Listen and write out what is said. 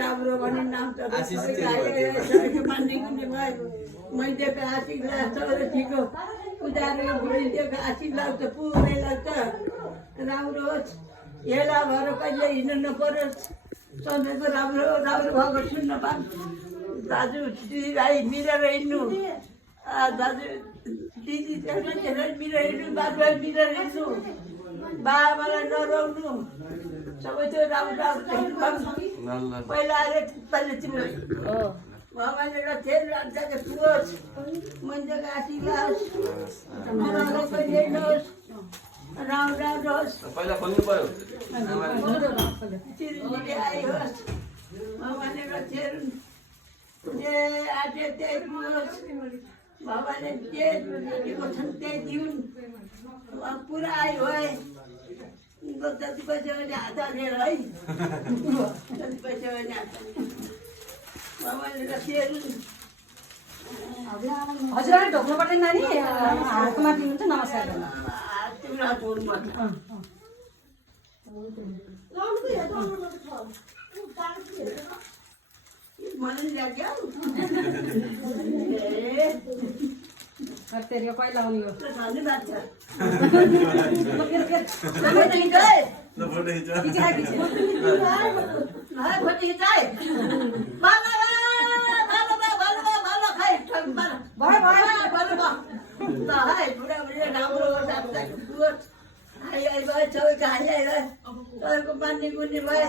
राम्रो भन्ने नाम त मान्ने कुनै भयो मैदेको आशिक लाग्छ ठिको उधारो बुढीदेको आशिक लाग्छ पुरै लाग्छ राम्रो होस् हेला भएर कहिले हिँड्नु नपरोस् सधैँको राम्रो राम्रो भएको सुन्न पाऊँ दाजु दिदीभाइ मिलेर हिँड्नु दाजु दिदी मिलेर हिँड्नु दाजुभाइ मिलेर हिँड्नु बाबालाई नराउनु सबै त्यो राम्रो राम्रो पहिला अरे पहिला तिम्रो भगवान्ले तेल राख्दा पुगोस् मान्छेको आशिक लागोस् नराम्रो कहिले नहोस् राम्रो राम्रो होस् पहिला खोल्नु पर्यो चिरजिरी आइहोस् भगवान्ले तेल जे आटे त्यही पुगोस् भगवान्ले जे दिएको छन् त्यही दिउन् पुरा आयो है जति पैसा भने हात हालेर है जति पैसा भने हात भगवान्ले तेल हजुरले ढोक्नुपर्छ नानी हातमा दिनुहुन्छ नमस्कार गर्नु तिम्रो हात हुनु मलाई लाग्यो तेरियो कहिले आउने हो धन्यवाद छ मान्ने गुन्ने भए